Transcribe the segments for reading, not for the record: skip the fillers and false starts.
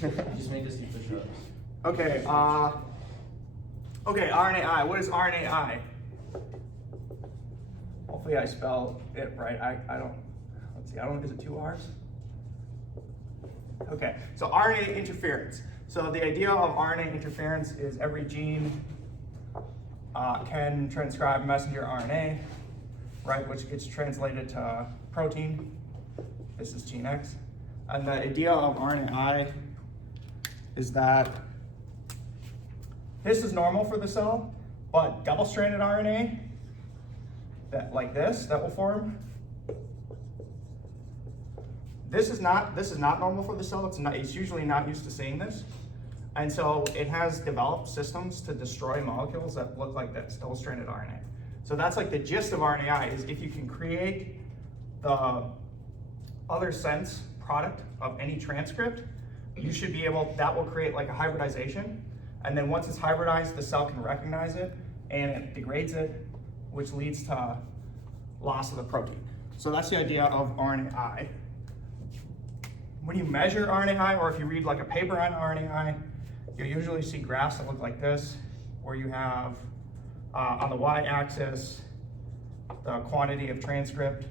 Just make us do push-ups. Okay, okay, RNAi. What is RNAi? Hopefully I spelled it right. I don't, let's see, is it 2 R's? Okay, so RNA interference. So the idea of RNA interference is every gene can transcribe messenger RNA, right, which gets translated to protein. This is gene X. And the idea of RNAi is that this is normal for the cell, but double-stranded RNA, that like this, that will form. This is not normal for the cell. It's usually not used to seeing this. And so it has developed systems to destroy molecules that look like this, double-stranded RNA. So that's like the gist of RNAi, is if you can create the other sense product of any transcript, you should be able, that will create like a hybridization. And then once it's hybridized, the cell can recognize it and it degrades it, which leads to loss of the protein. So that's the idea of RNAi. When you measure RNAi, or if you read like a paper on RNAi, you'll usually see graphs that look like this, where you have on the y-axis the quantity of transcript,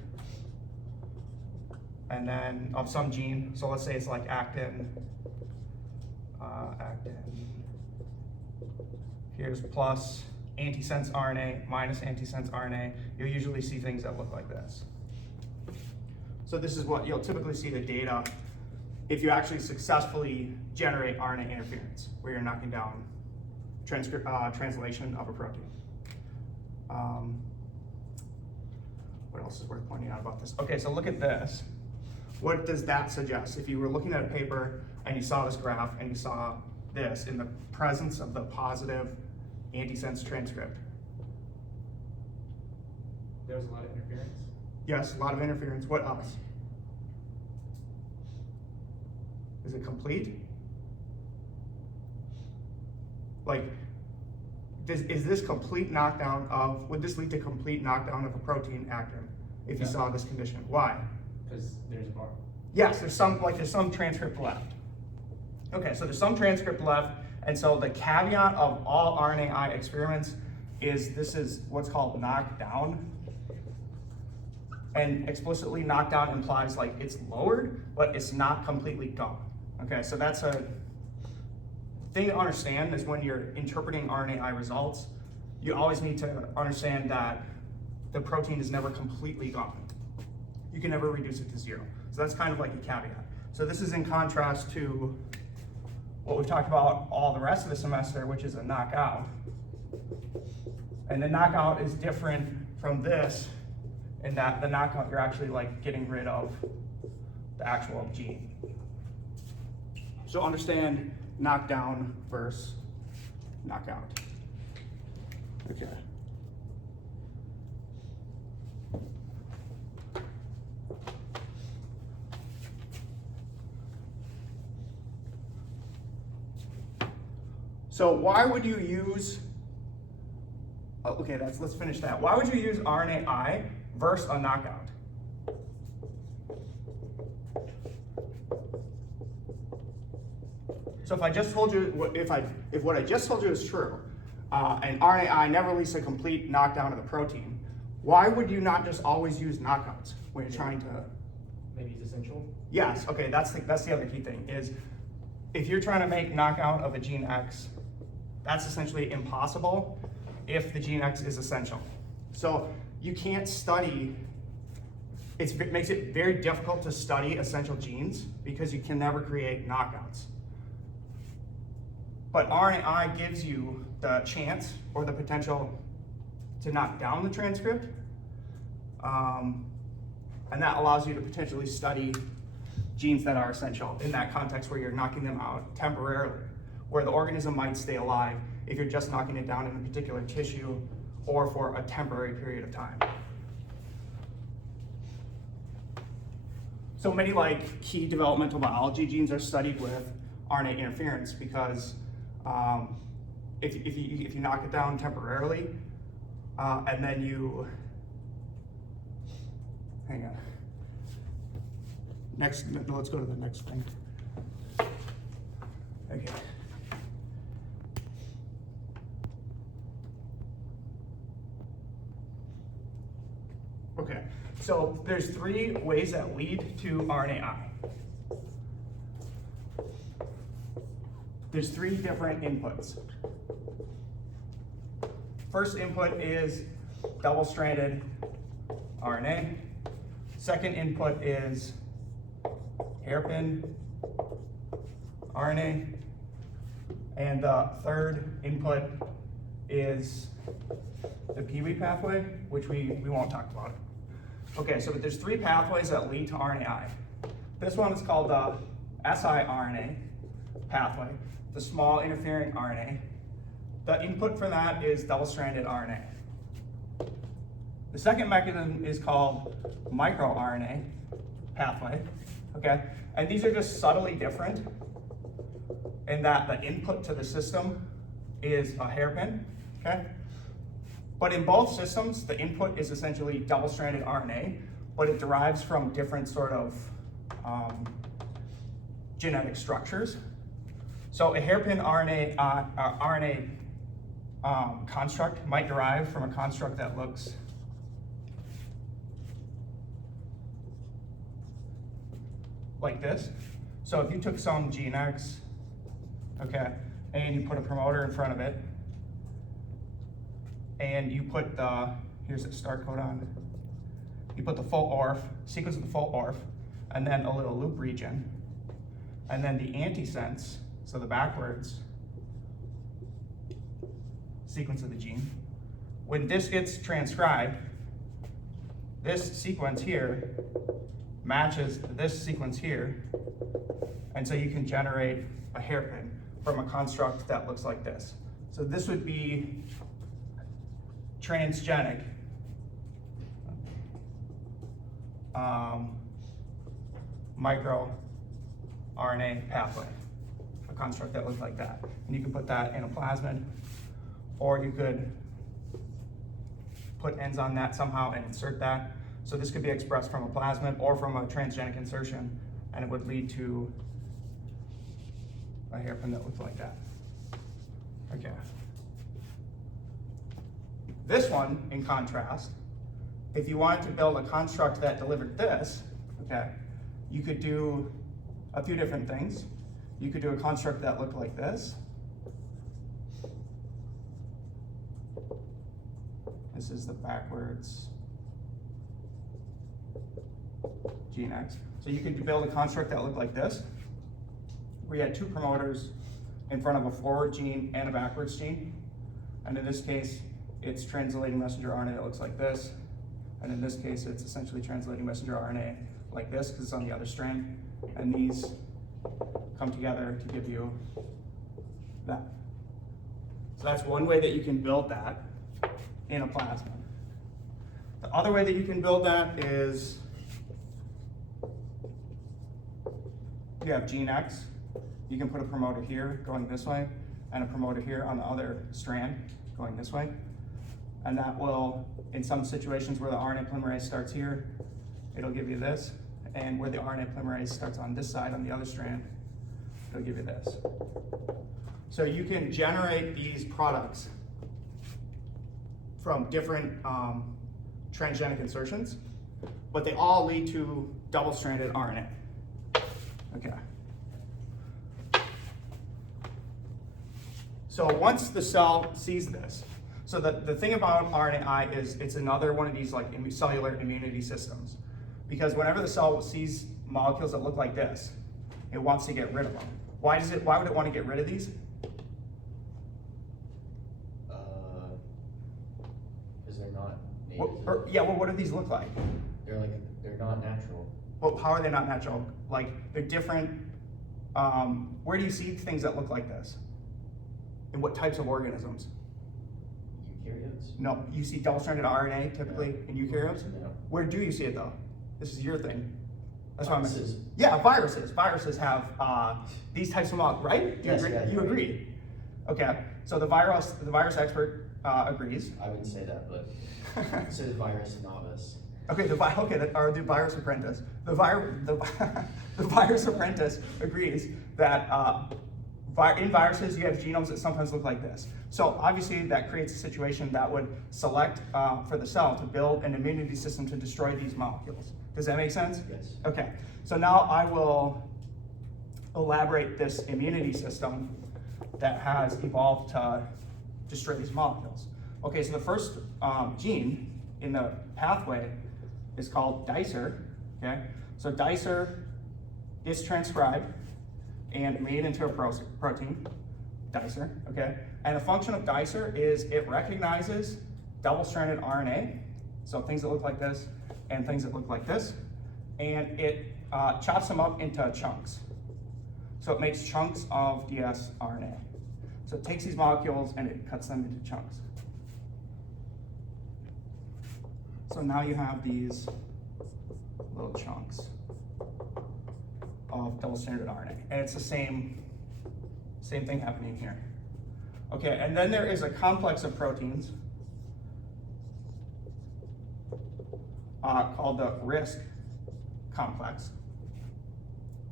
and then of some gene. So let's say it's like actin. Here's plus antisense RNA minus antisense RNA. You'll usually see things that look like this. So this is what you'll typically see the data if you actually successfully generate RNA interference, where you're knocking down translation of a protein. What else is worth pointing out about this? Okay, so look at this. What does that suggest? If you were looking at a paper and you saw this graph and you saw this in the presence of the positive antisense transcript. There was a lot of interference? Yes, a lot of interference. What else? Is it complete? Like, is this complete knockdown of, would this lead to complete knockdown of a protein actin if you saw this condition? Why? Because there's a bar. Yes, there's some transcript left. Okay, so there's some transcript left, and so the caveat of all RNAi experiments is this is what's called knockdown. And explicitly knockdown implies like it's lowered, but it's not completely gone. Okay, so that's a thing to understand, is when you're interpreting RNAi results, you always need to understand that the protein is never completely gone. You can never reduce it to 0. So that's kind of like a caveat. So this is in contrast to what we've talked about all the rest of the semester, which is a knockout. And the knockout is different from this in that the knockout, you're actually like getting rid of the actual gene. So understand knockdown versus knockout. Okay. So why would you use, okay, let's finish that. Why would you use RNAi versus a knockout? So if I just told you, if what I just told you is true, and RNAi never leads to complete knockdown of the protein, why would you not just always use knockouts when you're trying to? Maybe it's essential? Yes, okay, that's the other key thing, is if you're trying to make knockout of a gene X, that's essentially impossible if the gene X is essential. So you can't study, it makes it very difficult to study essential genes because you can never create knockouts. But RNAi gives you the chance or the potential to knock down the transcript, and that allows you to potentially study genes that are essential in that context where you're knocking them out temporarily, where the organism might stay alive if you're just knocking it down in a particular tissue or for a temporary period of time. So many like key developmental biology genes are studied with RNA interference because if you knock it down temporarily and then you, hang on. Let's go to the next thing. So there's three ways that lead to RNAi. There's three different inputs. First input is double-stranded RNA. Second input is hairpin RNA. And the third input is the Pee-wee pathway, which we won't talk about. Okay, so there's three pathways that lead to RNAi. This one is called the siRNA pathway, the small interfering RNA. The input for that is double-stranded RNA. The second mechanism is called microRNA pathway, okay? And these are just subtly different in that the input to the system is a hairpin, okay? But in both systems, the input is essentially double-stranded RNA, but it derives from different sort of genetic structures. So a hairpin RNA construct might derive from a construct that looks like this. So if you took some gene X, okay, and you put a promoter in front of it, and you put the, here's the start codon, you put the full ORF, sequence of the full ORF, and then a little loop region, and then the antisense, so the backwards sequence of the gene. When this gets transcribed, this sequence here matches this sequence here, and so you can generate a hairpin from a construct that looks like this. So this would be transgenic micro RNA pathway, a construct that looks like that. And you can put that in a plasmid, or you could put ends on that somehow and insert that. So this could be expressed from a plasmid or from a transgenic insertion, and it would lead to a hairpin that looks like that. Okay. This one, in contrast, if you wanted to build a construct that delivered this, okay, you could do a few different things. You could do a construct that looked like this. This is the backwards gene X. So you could build a construct that looked like this. We had two promoters in front of a forward gene and a backwards gene. And in this case, it's translating messenger RNA that looks like this. And in this case, it's essentially translating messenger RNA like this because it's on the other strand. And these come together to give you that. So that's one way that you can build that in a plasmid. The other way that you can build that is you have gene X. You can put a promoter here going this way and a promoter here on the other strand going this way. And that will, in some situations where the RNA polymerase starts here, it'll give you this. And where the RNA polymerase starts on this side, on the other strand, it'll give you this. So you can generate these products from different transgenic insertions, but they all lead to double-stranded RNA. Okay. So once the cell sees this, so the thing about RNAi is it's another one of these like cellular immunity systems, because whenever the cell sees molecules that look like this, it wants to get rid of them. Why would it want to get rid of these? Because they're not native. Yeah, well, what do these look like? They're not natural. Well, how are they not natural? Like, they're different. Where do you see things that look like this? In what types of organisms? Eukaryotes? No, you see double-stranded RNA typically in eukaryotes? No. Where do you see it though? This is your thing. That's why I'm. Viruses. Yeah, viruses. Viruses have these types of molecules, right? Yes, agree? yeah, You agree? Okay. So the virus expert agrees. I wouldn't say that, but say the virus novice. Okay. The virus apprentice. The virus apprentice agrees that In viruses, you have genomes that sometimes look like this. So obviously that creates a situation that would select for the cell to build an immunity system to destroy these molecules. Does that make sense? Yes. Okay, so now I will elaborate this immunity system that has evolved to destroy these molecules. Okay, so the first gene in the pathway is called dicer, okay? So dicer is transcribed and made into a protein, dicer, okay? And the function of dicer is it recognizes double-stranded RNA, so things that look like this and things that look like this, and it chops them up into chunks. So it makes chunks of dsRNA. So it takes these molecules and it cuts them into chunks. So now you have these little chunks of double-stranded RNA, and it's the same thing happening here. Okay, and then there is a complex of proteins called the RISC complex.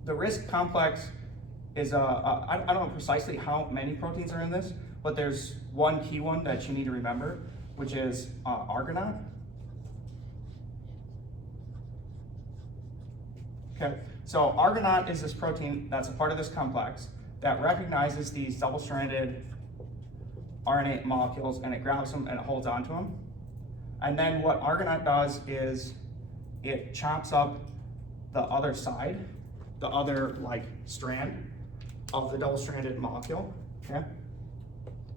The RISC complex is I don't know precisely how many proteins are in this, but there's one key one that you need to remember, which is argonaute. Okay, so argonaute is this protein that's a part of this complex that recognizes these double-stranded RNA molecules, and it grabs them and it holds onto them. And then what argonaute does is it chops up the other side, the other strand of the double-stranded molecule, okay?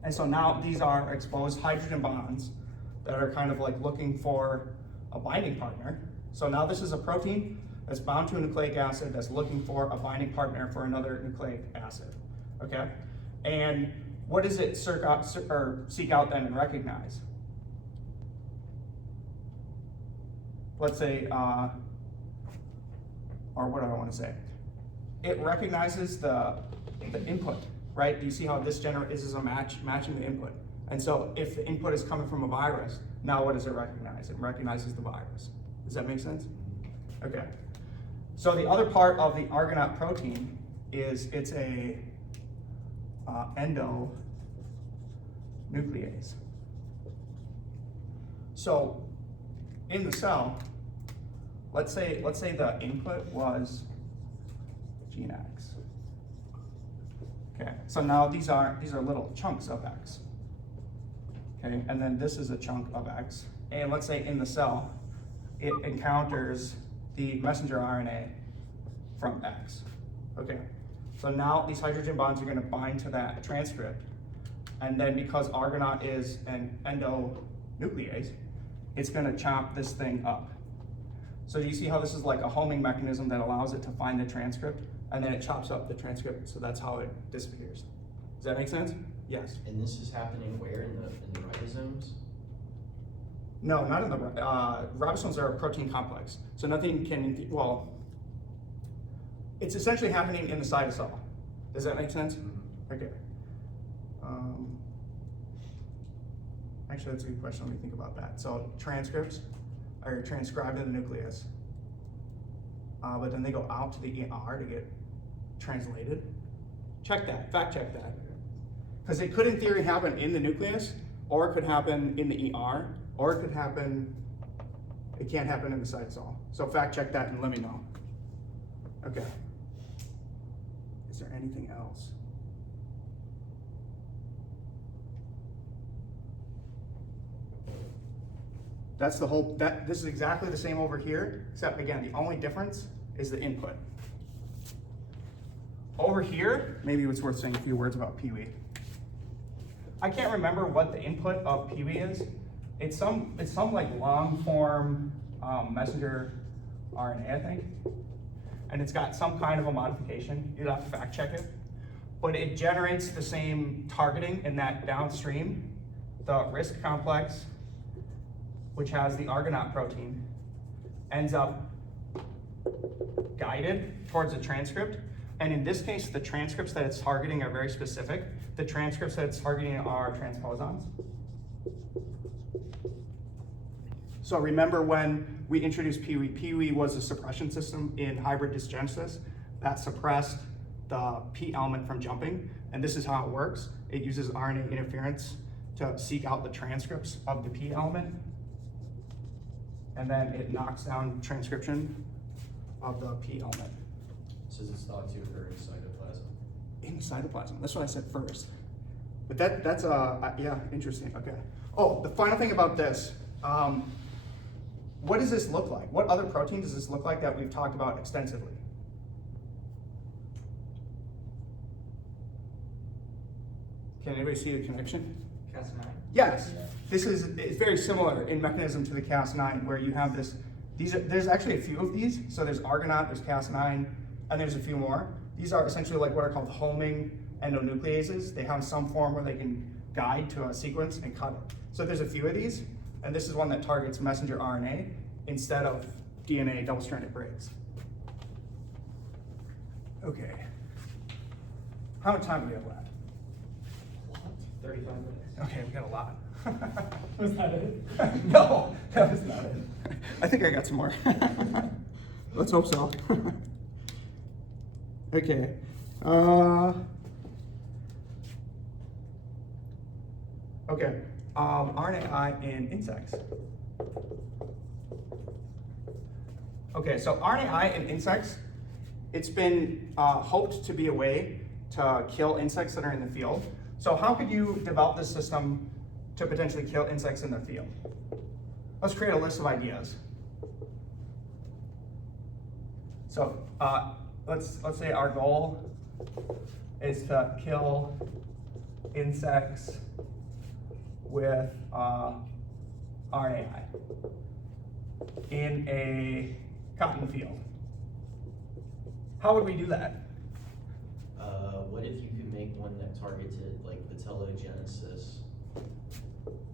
And so now these are exposed hydrogen bonds that are kind of like looking for a binding partner. So now this is a protein that's bound to a nucleic acid that's looking for a binding partner for another nucleic acid, okay? And what does it seek out then and recognize? Let's say, or what do I want to say? It recognizes the input, right? Do you see how this is a matching the input? And so if the input is coming from a virus, now what does it recognize? It recognizes the virus. Does that make sense? Okay. So the other part of the argonaute protein is it's a endonuclease. So in the cell, let's say the input was gene X. Okay, so now these are little chunks of X. Okay, and then this is a chunk of X. And let's say in the cell, it encounters the messenger RNA from X. Okay, so now these hydrogen bonds are going to bind to that transcript. And then because argonaute is an endonuclease, it's going to chop this thing up. So do you see how this is like a homing mechanism that allows it to find the transcript, and then it chops up the transcript, so that's how it disappears. Does that make sense? Yes. And this is happening where in the ribosomes? No, not in the ribosomes are a protein complex, so nothing can. Well, it's essentially happening in the cytosol. Does that make sense? Mm-hmm. Okay. Actually, that's a good question. Let me think about that. So transcripts are transcribed in the nucleus, but then they go out to the ER to get translated. Check that, fact check that. Because it could in theory happen in the nucleus, or it could happen in the ER, or it can't happen in the cytosol. So fact check that and let me know. Okay. Is there anything else? That's the whole, this is exactly the same over here, except again, the only difference is the input. Over here, maybe it's worth saying a few words about Pee-wee. I can't remember what the input of Pee-wee is. It's some like long form messenger RNA, I think. And it's got some kind of a modification. You'd have to fact check it. But it generates the same targeting in that downstream, the RISC complex, which has the argonaute protein, ends up guided towards a transcript. And in this case, the transcripts that it's targeting are very specific. The transcripts that it's targeting are transposons. So remember when we introduced Pee-wee, Pee-wee was a suppression system in hybrid dysgenesis that suppressed the P element from jumping, and this is how it works. It uses RNA interference to seek out the transcripts of the P element, and then it knocks down transcription of the P element. Says it's thought to occur in cytoplasm. In cytoplasm, that's what I said first. But that's yeah, interesting, okay. Oh, the final thing about this, what does this look like? What other protein does this look like that we've talked about extensively? Can anybody see the connection? Cas9? Yes, Yeah. it's very similar in mechanism to the Cas9, where you have this, there's actually a few of these. So there's Argonaut, there's Cas9, and there's a few more. These are essentially like what are called homing endonucleases. They have some form where they can guide to a sequence and cut it. So there's a few of these, and this is one that targets messenger RNA instead of DNA double-stranded breaks. Okay. How much time do we have left? 35 minutes. Okay, we got a lot. Was that it? No, that was not it. I think I got some more. Let's hope so. Okay. Okay. RNAi in insects. Okay, so RNAi in insects, it's been hoped to be a way to kill insects that are in the field. So how could you develop this system to potentially kill insects in the field? Let's create a list of ideas. So let's say our goal is to kill insects with RNAi in a cotton field. How would we do that? What if you could make one that targeted like vitellogenesis?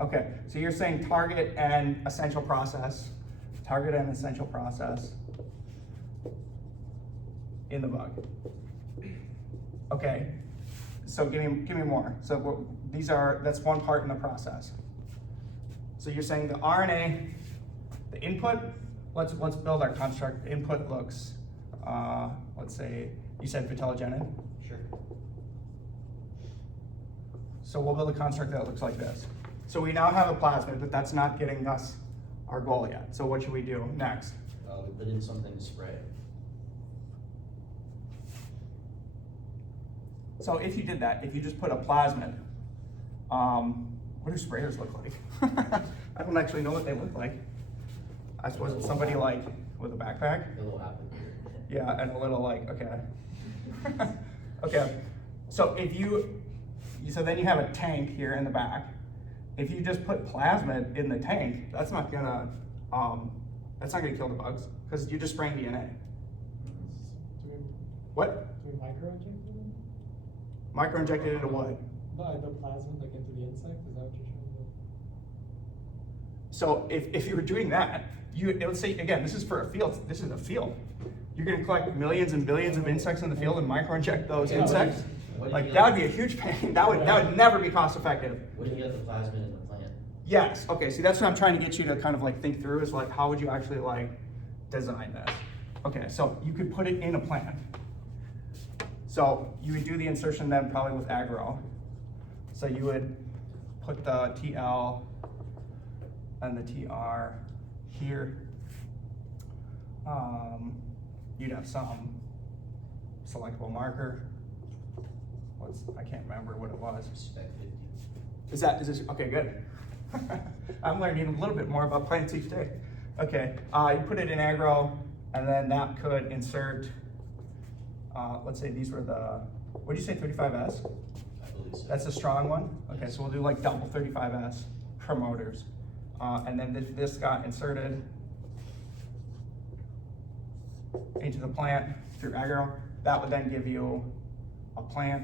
Okay, so you're saying target and essential process in the bug. Okay, so give me more. So that's one part in the process. So you're saying the RNA, the input, let's build our construct. Input looks, let's say, you said vitellogenin? Sure. So we'll build a construct that looks like this. So we now have a plasmid, but that's not getting us our goal yet. So what should we do next? We put in something to spray. So if you did that, if you just put a plasmid, what do sprayers look like? I don't actually know what they look like. I suppose it's somebody like with a backpack. A little apple here. Yeah, and a little like, okay. Okay, so so then you have a tank here in the back. If you just put plasmid in the tank, that's not gonna kill the bugs, because you're just spraying DNA. What? Do we micro-inject them? Micro-injected into what? The plasmid, like into the insect? Is that what you're trying to do? So if you were doing that, it would say, again, this is for a field, this is a field. You're gonna collect millions and billions of insects in the field and micro-inject those insects? Like, that would be a huge pain. That would never be cost effective. What do you get the plasmid in the plant? Yes, okay, see that's what I'm trying to get you to kind of like think through, is like, how would you actually like design this? Okay, so you could put it in a plant. So you would do the insertion then probably with aggro. So you would put the TL and the TR here. You'd have some selectable marker. I can't remember what it was. Spec 50. Is this, okay, good. I'm learning a little bit more about plants each day. Okay, you put it in aggro, and then that could insert, let's say these were what did you say, 35S? I believe so. That's a strong one? Okay, so we'll do like double 35S promoters. And then this got inserted into the plant through aggro. That would then give you a plant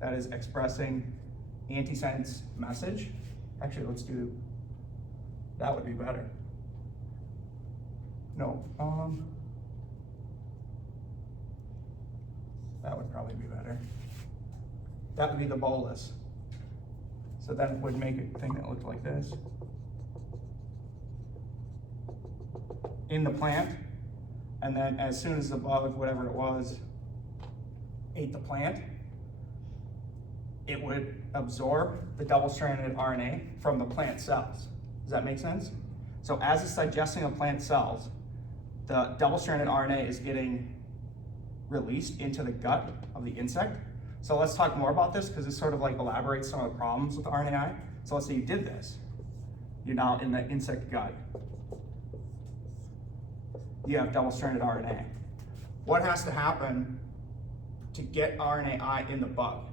that is expressing antisense message. Actually, let's do, that would be better. No, that would probably be better. That would be the bolus. So then it would make a thing that looked like this. In the plant, and then as soon as the bug, whatever it was, ate the plant, it would absorb the double-stranded RNA from the plant cells. Does that make sense? So as it's digesting the plant cells, the double-stranded RNA is getting released into the gut of the insect. So let's talk more about this because this sort of like elaborates some of the problems with RNAi. So let's say you did this. You're now in the insect gut. You have double-stranded RNA. What has to happen to get RNAi in the bug?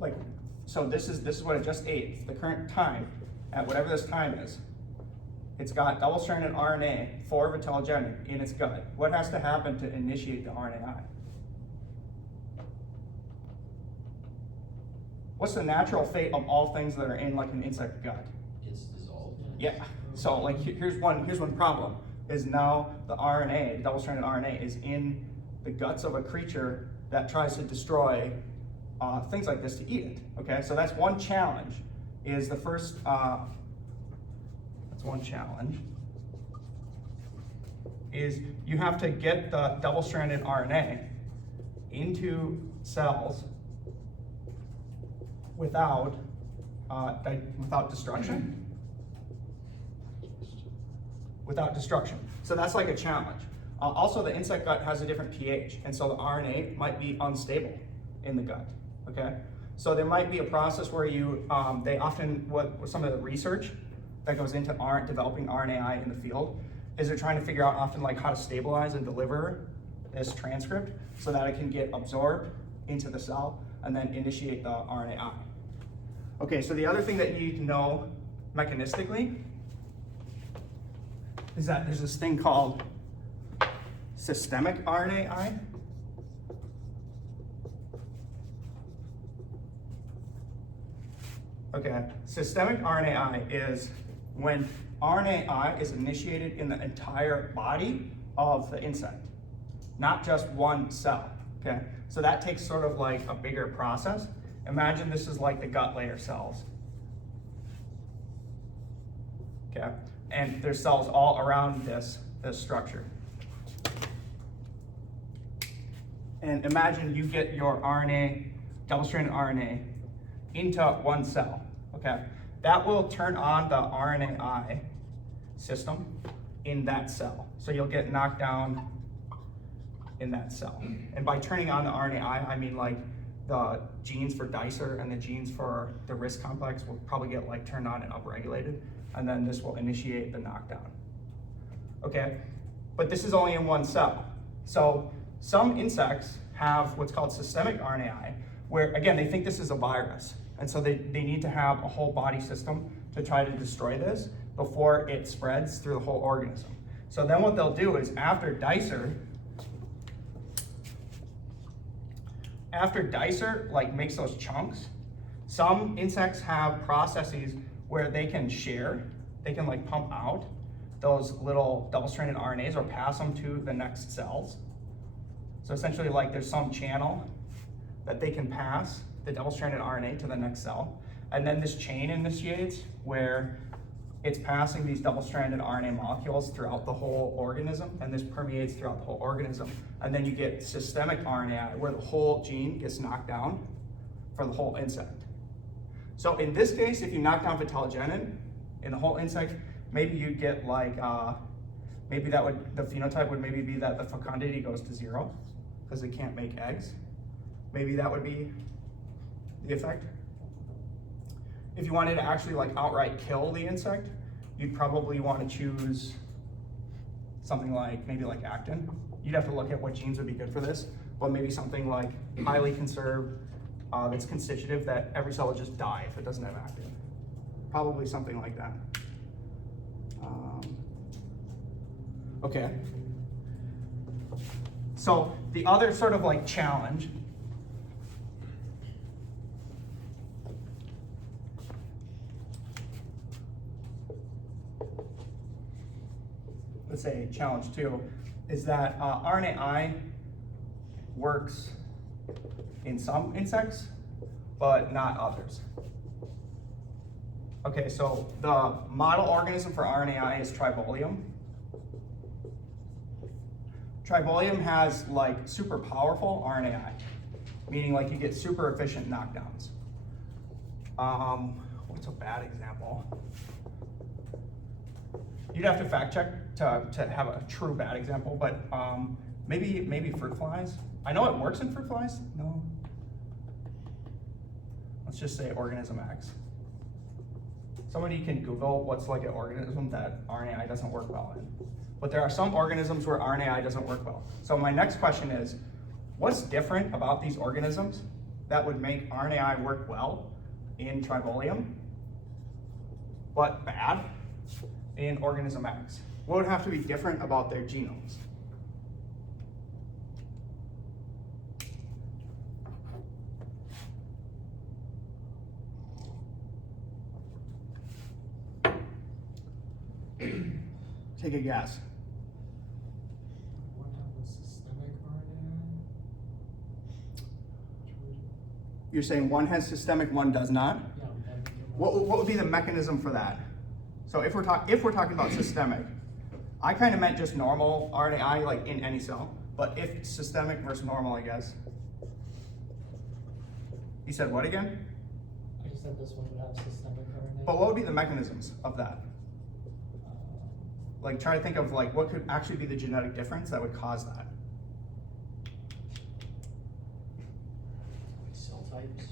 Like, so this is what it just ate. The current time, at whatever this time is, it's got double-stranded RNA, 4 vitellogenic, in its gut. What has to happen to initiate the RNAi? What's the natural fate of all things that are in like an insect gut? It's dissolved. Yeah. So like here's one problem is now the RNA, the double-stranded RNA, is in the guts of a creature that tries to destroy things like this to eat it. Okay, so that's one challenge. Is the first that's one challenge. Is you have to get the double-stranded RNA into cells without destruction. Without destruction. So that's like a challenge. Also, the insect gut has a different pH, and so the RNA might be unstable in the gut. Okay, so there might be a process where you, they often, what some of the research that goes into developing RNAi in the field is they're trying to figure out often like how to stabilize and deliver this transcript so that it can get absorbed into the cell and then initiate the RNAi. Okay, so the other thing that you need to know mechanistically is that there's this thing called systemic RNAi. Okay, systemic RNAi is when RNAi is initiated in the entire body of the insect, not just one cell, okay? So that takes sort of like a bigger process. Imagine this is like the gut layer cells, okay? And there's cells all around this structure. And imagine you get your RNA, double-stranded RNA, into one cell, okay? That will turn on the RNAi system in that cell. So you'll get knocked down in that cell. And by turning on the RNAi, I mean like the genes for dicer and the genes for the RISC complex will probably get like turned on and upregulated, and then this will initiate the knockdown, okay? But this is only in one cell. So some insects have what's called systemic RNAi, where again, they think this is a virus. And so they need to have a whole body system to try to destroy this before it spreads through the whole organism. So then what they'll do is after dicer like makes those chunks, some insects have processes where they can share, they can like pump out those little double-stranded RNAs or pass them to the next cells. So essentially like there's some channel that they can pass the double-stranded RNA to the next cell. And then this chain initiates where it's passing these double-stranded RNA molecules throughout the whole organism, and this permeates throughout the whole organism. And then you get systemic RNAi where the whole gene gets knocked down for the whole insect. So in this case, if you knock down vitellogenin in the whole insect, maybe you get like, maybe that would, the phenotype would maybe be that the fecundity goes to 0 because it can't make eggs. Maybe that would be the effect. If you wanted to actually like outright kill the insect, you'd probably want to choose something like, maybe like actin. You'd have to look at what genes would be good for this, but maybe something like highly conserved, that's constitutive that every cell would just die if it doesn't have actin. Probably something like that. Okay. So the other sort of like challenge let's say challenge 2 is that RNAi works in some insects, but not others. Okay, so the model organism for RNAi is Tribolium. Tribolium has like super powerful RNAi, meaning like you get super efficient knockdowns. What's a bad example? You'd have to fact check to have a true bad example, but maybe fruit flies. I know it works in fruit flies. No. Let's just say organism X. Somebody can Google what's like an organism that RNAi doesn't work well in. But there are some organisms where RNAi doesn't work well. So my next question is, what's different about these organisms that would make RNAi work well in Tribolium, but bad in organism X? What would have to be different about their genomes? Take a guess. One have a systemic RNAi? You're saying one has systemic, one does not? Yeah, What would be the mechanism for that? So if we're talking about systemic, I kind of meant just normal RNAi, like in any cell. But if systemic versus normal, I guess. You said what again? I just said this one would have systemic RNA. But what would be the mechanisms of that? Like try to think of like what could actually be the genetic difference that would cause that. Cell types?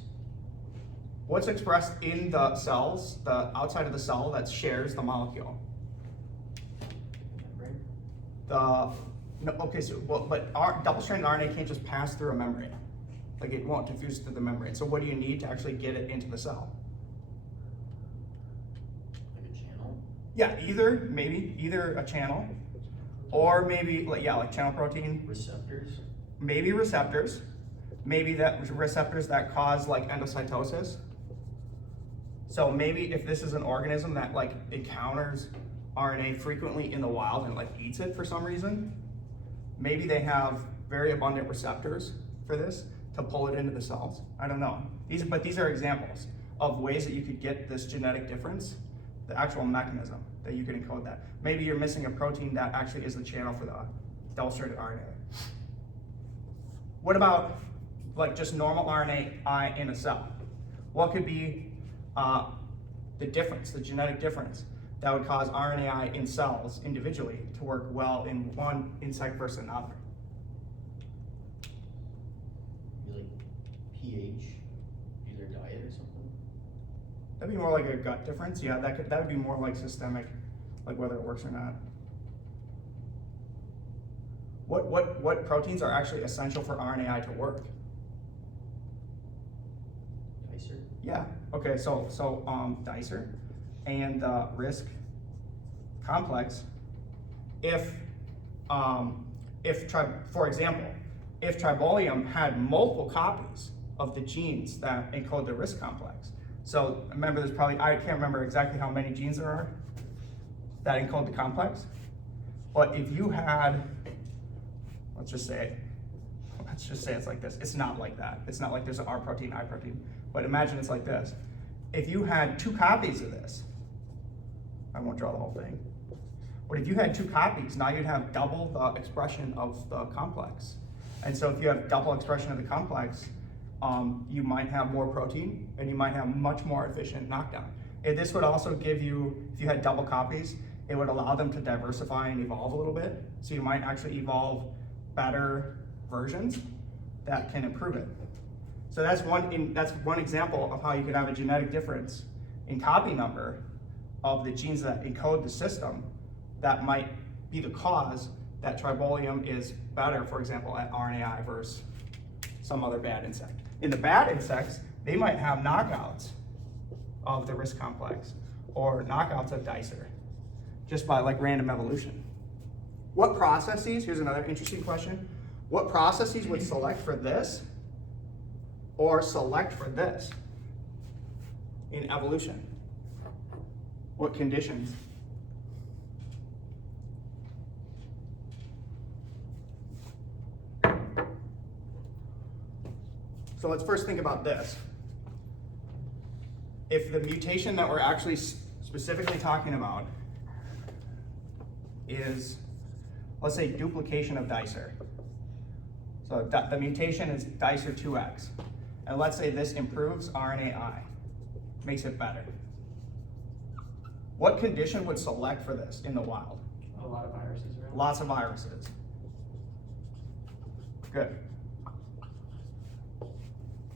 What's expressed in the cells, the outside of the cell that shares the molecule? Membrane? Okay, so but double-stranded RNA can't just pass through a membrane. Like it won't diffuse through the membrane. So what do you need to actually get it into the cell? Like a channel? Yeah, either a channel, or maybe like channel protein. Receptors? Maybe receptors. Maybe that receptors that cause like endocytosis. So maybe if this is an organism that like encounters RNA frequently in the wild and like eats it for some reason, maybe they have very abundant receptors for this to pull it into the cells. I don't know. But these are examples of ways that you could get this genetic difference, the actual mechanism that you could encode that. Maybe you're missing a protein that actually is the channel for the double-stranded RNA. What about like just normal RNAi in a cell? What could be the difference, the genetic difference that would cause RNAi in cells individually to work well in one insect versus another? Like pH, either diet or something? That'd be more like a gut difference. Yeah, that would be more like systemic, like whether it works or not. What proteins are actually essential for RNAi to work? Dicer? Yeah. Okay. So dicer and RISC complex. For example, if Tribolium had multiple copies of the genes that encode the RISC complex. So remember, I can't remember exactly how many genes there are that encode the complex. But if you had, let's just say it's like this. It's not like that. It's not like there's an R protein, I protein. But imagine it's like this. If you had 2 copies of this, I won't draw the whole thing. But if you had 2 copies, now you'd have double the expression of the complex. And so if you have double expression of the complex, you might have more protein and you might have much more efficient knockdown. And this would also give you, if you had double copies, it would allow them to diversify and evolve a little bit. So you might actually evolve better versions that can improve it. So that's one example of how you could have a genetic difference in copy number of the genes that encode the system that might be the cause that Tribolium is better, for example, at RNAi versus some other bad insect. In the bad insects, they might have knockouts of the RISC complex or knockouts of dicer just by like random evolution. What processes, here's another interesting question, what processes would select for this or select for this in evolution? What conditions? So let's first think about this. if the mutation that we're actually specifically talking about is, let's say, duplication of dicer. So the mutation is dicer 2x. And let's say this improves RNAi, makes it better. What condition would select for this in the wild? A lot of viruses around. Lots of viruses. Good.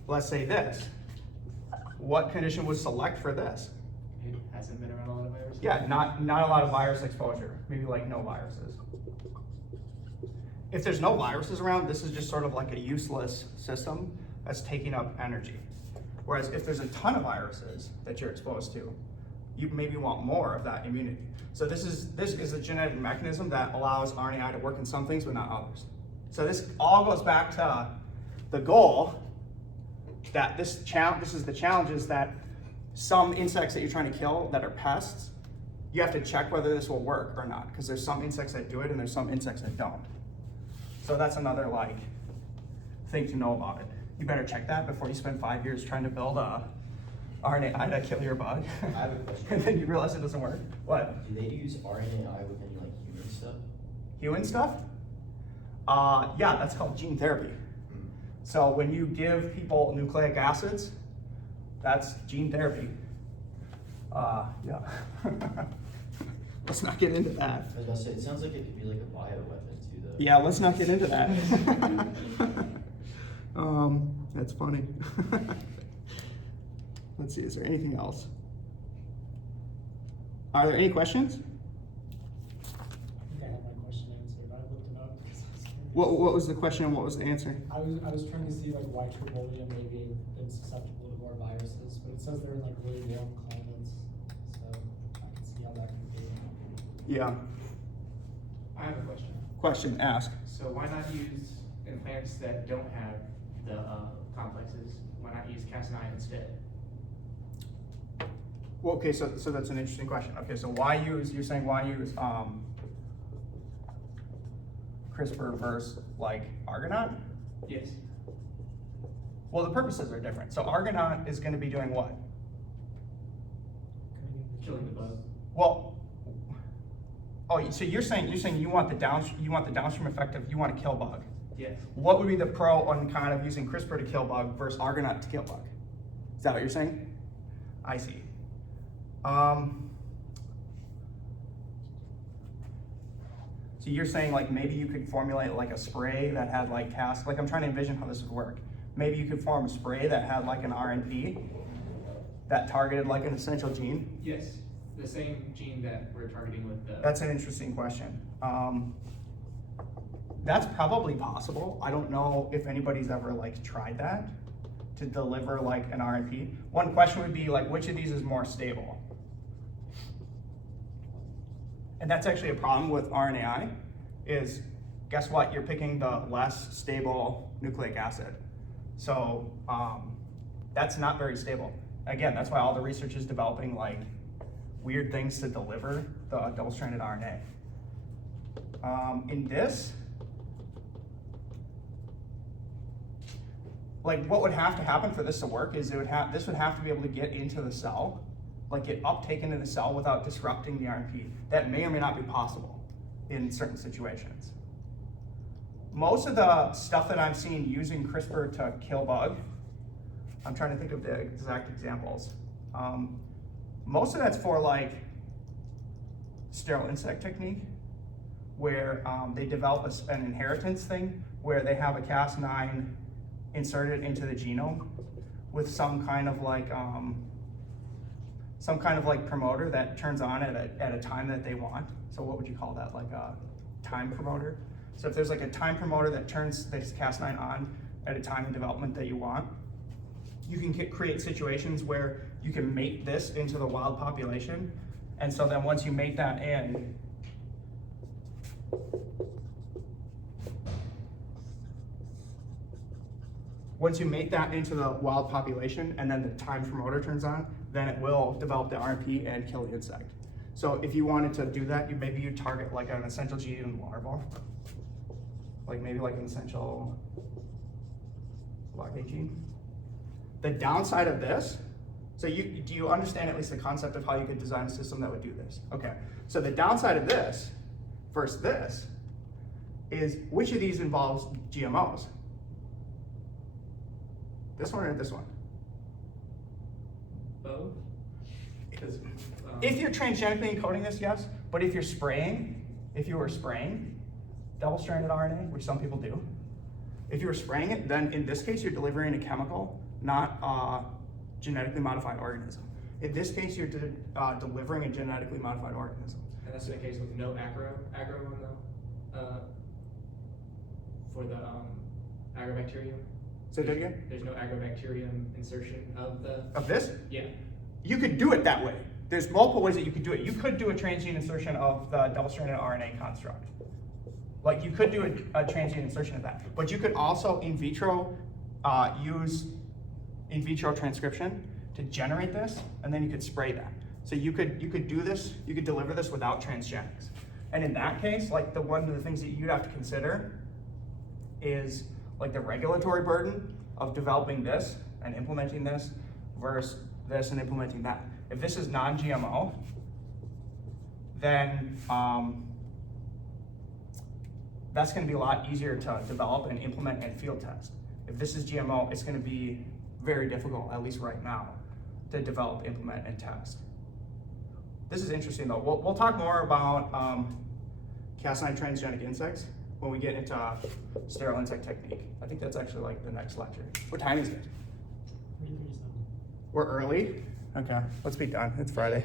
Let's say this. What condition would select for this? It hasn't been around a lot of viruses. Yeah, not a lot of virus exposure. Maybe like no viruses. If there's no viruses around, this is just sort of like a useless system that's taking up energy. Whereas if there's a ton of viruses that you're exposed to, you maybe want more of that immunity. So this is a genetic mechanism that allows RNAi to work in some things but not others. So this all goes back to the goal that this is the challenge is that some insects that you're trying to kill that are pests, you have to check whether this will work or not, because there's some insects that do it and there's some insects that don't. So that's another like thing to know about it. You better check that before you spend 5 years trying to build a RNAi to kill your bug. I have a question. And then you realize it doesn't work. What? Do they use RNAi with any like human stuff? Human stuff? Yeah, that's called gene therapy. So when you give people nucleic acids, that's gene therapy. Yeah. Let's not get into that. I was about to say, it sounds like it could be like a bioweapon too, though. Yeah, let's not get into that. That's funny. Let's see, is there anything else? Are there any questions? I think I have my question answered. I looked it up because I was curious. What was the question and what was the answer? I was trying to see like why Tribolium may be been susceptible to more viruses, but it says they're in like really warm climates, so I can see how that could be. Yeah. I have a question. Question, ask. So why not use, in plants that don't have the complexes, why not use Cas9 instead? Well, okay, so that's an interesting question. Okay, so why use, you're saying why use CRISPR versus like Argonaut? Yes. Well, the purposes are different. So Argonaut is gonna be doing what? Killing the bug. Well, oh, so you're saying you want the downstream effect of, you want to kill bug. Yes. What would be the pro on kind of using CRISPR to kill bug versus Argonaut to kill bug? Is that what you're saying? I see. So you're saying like maybe you could formulate like a spray that had like like I'm trying to envision how this would work. Maybe you could form a spray that had like an RNP that targeted like an essential gene. Yes. The same gene that we're targeting with the. That's an interesting question. That's probably possible. I don't know if anybody's ever like tried that to deliver like an RNP. One question would be like, which of these is more stable? And that's actually a problem with RNAi is, guess what? You're picking the less stable nucleic acid. So that's not very stable. Again, that's why all the research is developing like weird things to deliver the double-stranded RNA. In this, like what would have to happen for this to work is this would have to be able to get into the cell, like get uptake into the cell without disrupting the RNP. That may or may not be possible in certain situations. Most of the stuff that I'm seeing using CRISPR to kill bug, I'm trying to think of the exact examples. Most of that's for like sterile insect technique, where they develop an inheritance thing where they have a Cas9 inserted into the genome with some kind of like promoter that turns on at a time that they want. So what would you call that? Like a time promoter? So if there's like a time promoter that turns this Cas9 on at a time in development that you want, you can create situations where you can mate this into the wild population. And so then once you mate that in, once you mate that into the wild population and then the time promoter turns on, then it will develop the RNP and kill the insect. So if you wanted to do that, maybe you target like an essential gene in the larval, like maybe like an essential blockade gene. The downside of this So do you understand at least the concept of how you could design a system that would do this? Okay, so the downside of this versus this is which of these involves GMOs? This one or this one? Both? Because, If you're transgenically encoding this, yes, but if you were spraying double-stranded RNA, which some people do, if you were spraying it, then in this case, you're delivering a chemical, not a genetically modified organism. In this case, you're delivering a genetically modified organism. and that's the case with no agro on the, for the, agrobacterium? Say that again? There's no agrobacterium insertion of the, Of this? yeah. You could do it that way. There's multiple ways that you could do it. You could do a transgene insertion of the double-stranded RNA construct. Like you could do a transgene insertion of that, but you could also in vitro use in vitro transcription to generate this, and then you could spray that. So you could do this, you could deliver this without transgenics. And in that case, like one of the things that you'd have to consider is like the regulatory burden of developing this and implementing this versus this and implementing that. If this is non-GMO, then that's going to be a lot easier to develop and implement and field test. If this is GMO, it's going to be very difficult, at least right now, to develop, implement, and test. This is interesting though. We'll talk more about Cas9 transgenic insects when we get into sterile insect technique. I think that's actually like the next lecture. What time is it? 3:37. We're early? Okay, let's be done. It's Friday.